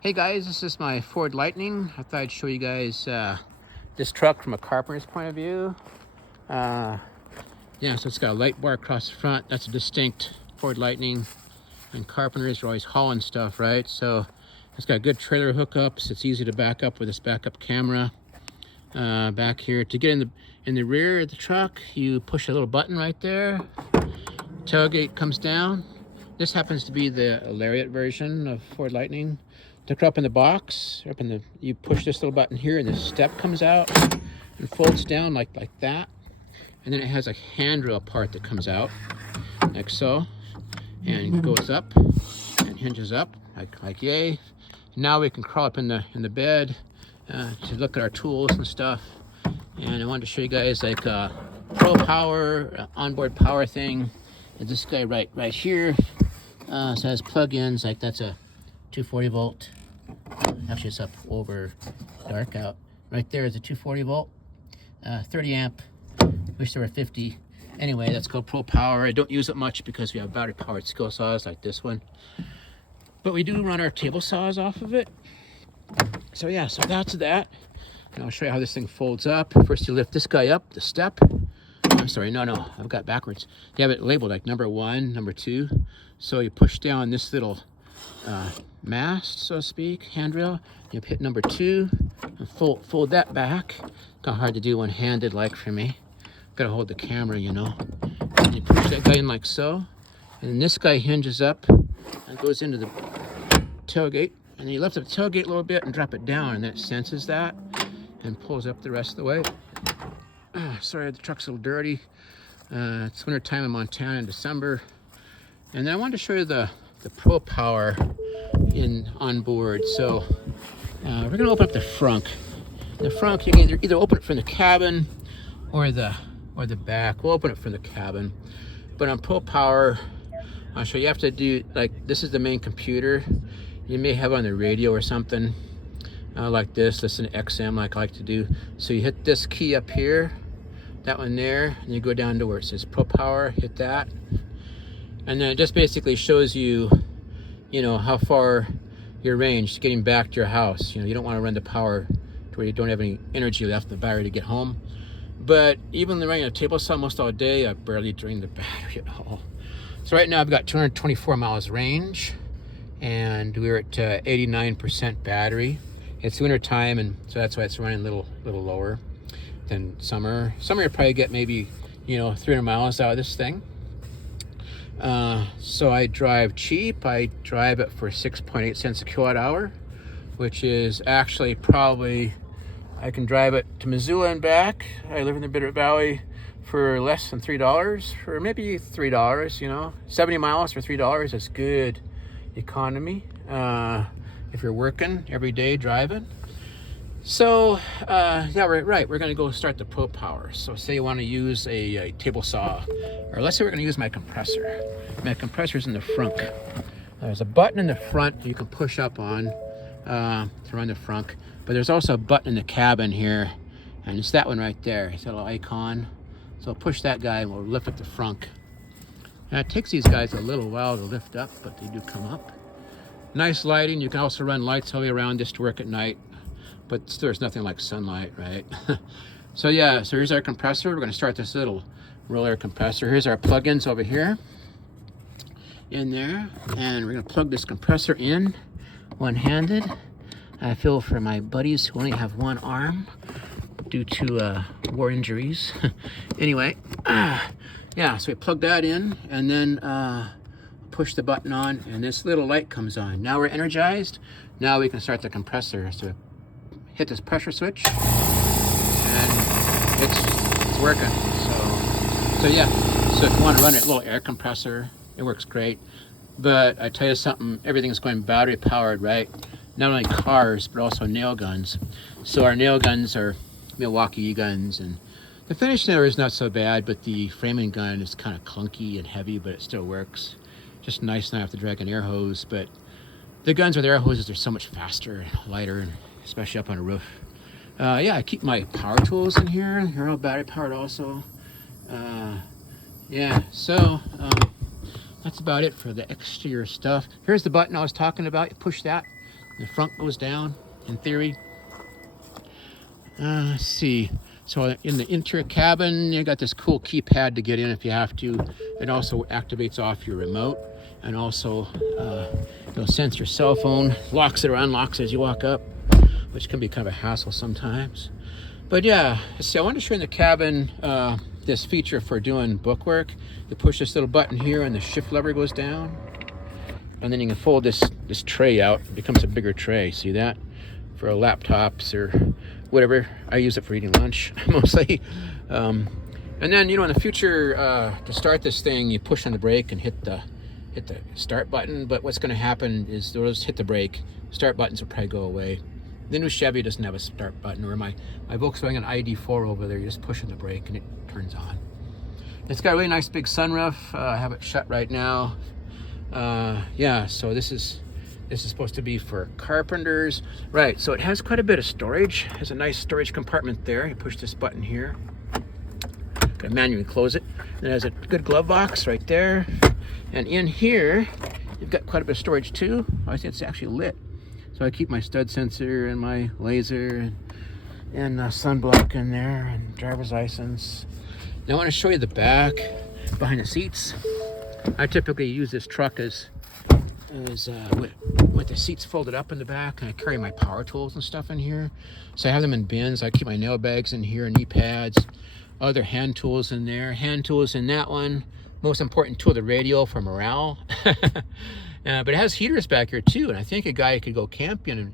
Hey guys, this is my Ford Lightning. I thought I'd show you guys this truck from a carpenter's point of view. Uh, yeah, so it's got a light bar across the front. That's a distinct Ford Lightning. And carpenters are always hauling stuff, right? So it's got good trailer hookups. It's easy to back up with this backup camera back here. To get in the rear of the truck, you push a little button right there. Tailgate comes down. This happens to be the Lariat version of Ford Lightning. To go up in the box, you push this little button here, and the step comes out and folds down like that. And then it has a handrail part that comes out, like so, and goes up and hinges up, like yay. Now we can crawl up in the bed to look at our tools and stuff. And I wanted to show you guys like Pro Power, onboard power thing. And this guy right here. So it has plug-ins, like that's a 240 volt. Actually, it's up over dark out. Right there is a 240 volt, 30 amp. Wish there were 50. Anyway, that's called Pro Power. I don't use it much because we have battery-powered skill saws like this one. But we do run our table saws off of it. So yeah, so that's that. And I'll show you how this thing folds up. First, you lift this guy up, the step. I'm sorry, no, I've got backwards. You have it labeled like number 1, number 2. So you push down this little mast, so to speak, handrail. You hit number 2 and fold that back. Kind of hard to do one-handed, like for me. Gotta hold the camera, you know. And you push that guy in like so, and then this guy hinges up and goes into the tailgate. And you lift up the tailgate a little bit and drop it down, and then it senses that and pulls up the rest of the way. Sorry, the truck's a little dirty. It's winter time in Montana in December. And then I wanted to show you the Pro Power on board. So we're gonna open up the frunk. The frunk, you can either open it from the cabin or the back. We'll open it from the cabin. But on Pro Power, I'll show you have to do, like, this is the main computer. You may have on the radio or something like this, listen to XM like I like to do. So you hit this key up here, that one there, and you go down to where it says Pro Power, hit that. And then it just basically shows you, you know, how far your range getting back to your house. You know, you don't want to run the power to where you don't have any energy left in the battery to get home. But even running a table saw most all day, I barely drained the battery at all. So right now I've got 224 miles range, and we're at 89% battery. It's winter time, and so that's why it's running a little lower than summer. Summer you probably get maybe, you know, 300 miles out of this thing. So I drive cheap. I drive it for 6.8 cents a kilowatt hour, which is actually probably, I can drive it to Missoula and back. I live in the Bitter Valley for less than $3, or maybe $3, you know. 70 miles for $3 is good economy if you're working every day driving. So yeah, right, we're gonna go start the Pro Power. So say you want to use a table saw, or let's say we're gonna use my compressor. My compressor's in the frunk. There's a button in the front you can push up on to run the frunk, but there's also a button in the cabin here, and it's that one right there. It's got a little icon. So I'll push that guy and we'll lift up the frunk. Now it takes these guys a little while to lift up, but they do come up. Nice lighting. You can also run lights all the way around this to work at night, but still there's nothing like sunlight, right? So yeah, so here's our compressor. We're going to start this little roller compressor. Here's our plugins over here in there, and we're going to plug this compressor in one-handed. I feel for my buddies who only have one arm due to war injuries. Anyway, yeah, so we plug that in, and then push the button on, and this little light comes on. Now we're energized. Now we can start the compressor. So hit this pressure switch, and it's working. So yeah. So if you want to run a little air compressor, it works great. But I tell you something, everything's going battery powered, right? Not only cars, but also nail guns. So our nail guns are Milwaukee guns, and the finish there is not so bad, but the framing gun is kind of clunky and heavy, but it still works. Just nice not have to drag an air hose, but the guns with air hoses are so much faster and lighter, and especially up on a roof. Yeah, I keep my power tools in here. They're all battery powered also. Yeah, so that's about it for the exterior stuff. Here's the button I was talking about. You push that, The front goes down, in theory. Let's see. So in the interior cabin, you got this cool keypad to get in if you have to. It also activates off your remote, and also it'll sense your cell phone, locks it or unlocks as you walk up, which can be kind of a hassle sometimes. But yeah, see, I wanted to show you in the cabin this feature for doing bookwork. You push this little button here, and the shift lever goes down, and then you can fold this tray out. It becomes a bigger tray. See that? For laptops or whatever. I use it for eating lunch mostly. And then, in the future, to start this thing, you push on the brake and hit the start button. But what's going to happen is they'll just hit the brake. Start buttons will probably go away. The new Chevy doesn't have a start button, or my Volkswagen ID4 over there, you just push on the brake and it turns on. It's got a really nice big sunroof. I have it shut right now. Yeah, so this is supposed to be for carpenters. Right, so it has quite a bit of storage. It has a nice storage compartment there. You push this button here. Can manually close it. It has a good glove box right there. And in here, you've got quite a bit of storage too. I think it's actually lit. So I keep my stud sensor and my laser and sunblock in there, and driver's license. Now I want to show you the back, behind the seats. I typically use this truck with the seats folded up in the back, and I carry my power tools and stuff in here. So I have them in bins. I keep my nail bags in here, knee pads, other hand tools in there, hand tools in that one. Most important tool, the radio for morale. But it has heaters back here too, and I think a guy could go camping,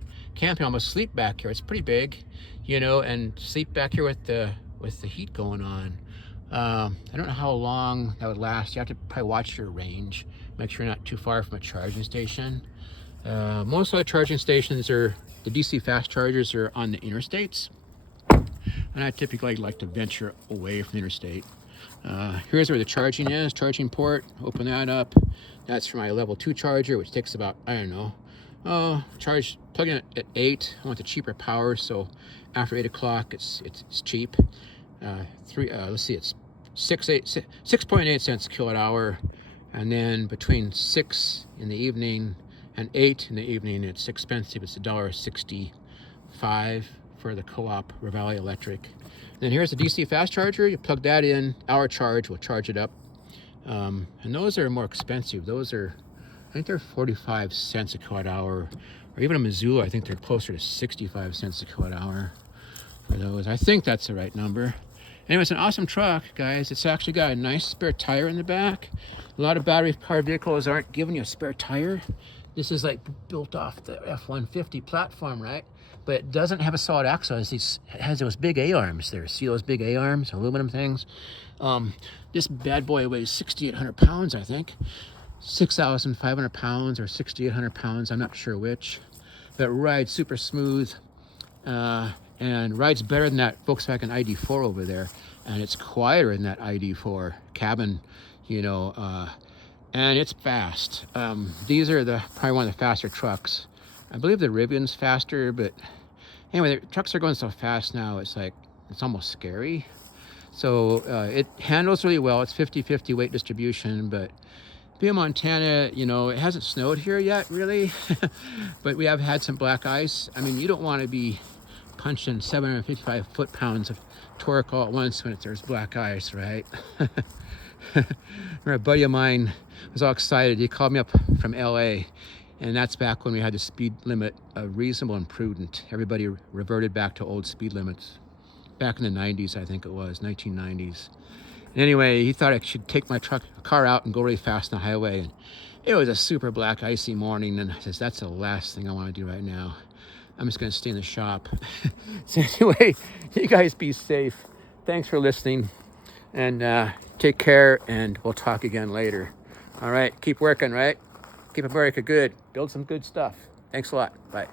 almost sleep back here. It's pretty big, and sleep back here with the heat going on. I don't know how long that would last. You have to probably watch your range, make sure you're not too far from a charging station. Most of the charging stations the DC fast chargers are on the interstates, and I typically like to venture away from the interstate. Here's where the charging is, charging port. Open that up. That's for my level 2 charger, which takes about, I don't know, plug in at 8. I want the cheaper power, so after 8 o'clock, it's cheap. Let's see, it's 6.8 cents a kilowatt hour, and then between 6 in the evening and 8 in the evening, it's expensive. It's $1.65 for the co-op Ravalli Electric. And then here's the DC fast charger. You plug that in, hour charge will charge it up. And those are more expensive. I think they're 45 cents a kilowatt hour, or even a Missoula, I think they're closer to 65 cents a kilowatt hour for those. I think that's the right number. Anyway, it's an awesome truck, guys. It's actually got a nice spare tire in the back. A lot of battery-powered vehicles aren't giving you a spare tire. This is like built off the F-150 platform, right? But it doesn't have a solid axle. It has those big A-arms there. See those big A-arms, aluminum things? This bad boy weighs 6,800 pounds, I think. 6,500 pounds or 6,800 pounds, I'm not sure which. But it rides super smooth and rides better than that Volkswagen ID4 over there. And it's quieter than that ID4 cabin, and it's fast. These are probably one of the faster trucks. I believe the Rivian's faster, but anyway, the trucks are going so fast now, it's almost scary. So it handles really well. It's 50-50 weight distribution, but being Montana, it hasn't snowed here yet, really. But we have had some black ice. I mean, you don't want to be punching 755 foot-pounds of torque all at once when there's black ice, right? A buddy of mine was all excited. He called me up from LA, and that's back when we had the speed limit reasonable and prudent. Everybody reverted back to old speed limits. Back in the 90s, I think it was, 1990s. And anyway, he thought I should take my car out and go really fast on the highway. And it was a super black, icy morning, and I says, that's the last thing I want to do right now. I'm just going to stay in the shop. So anyway, you guys be safe. Thanks for listening, and take care, and we'll talk again later. All right, keep working, right? Keep America good. Build some good stuff. Thanks a lot. Bye.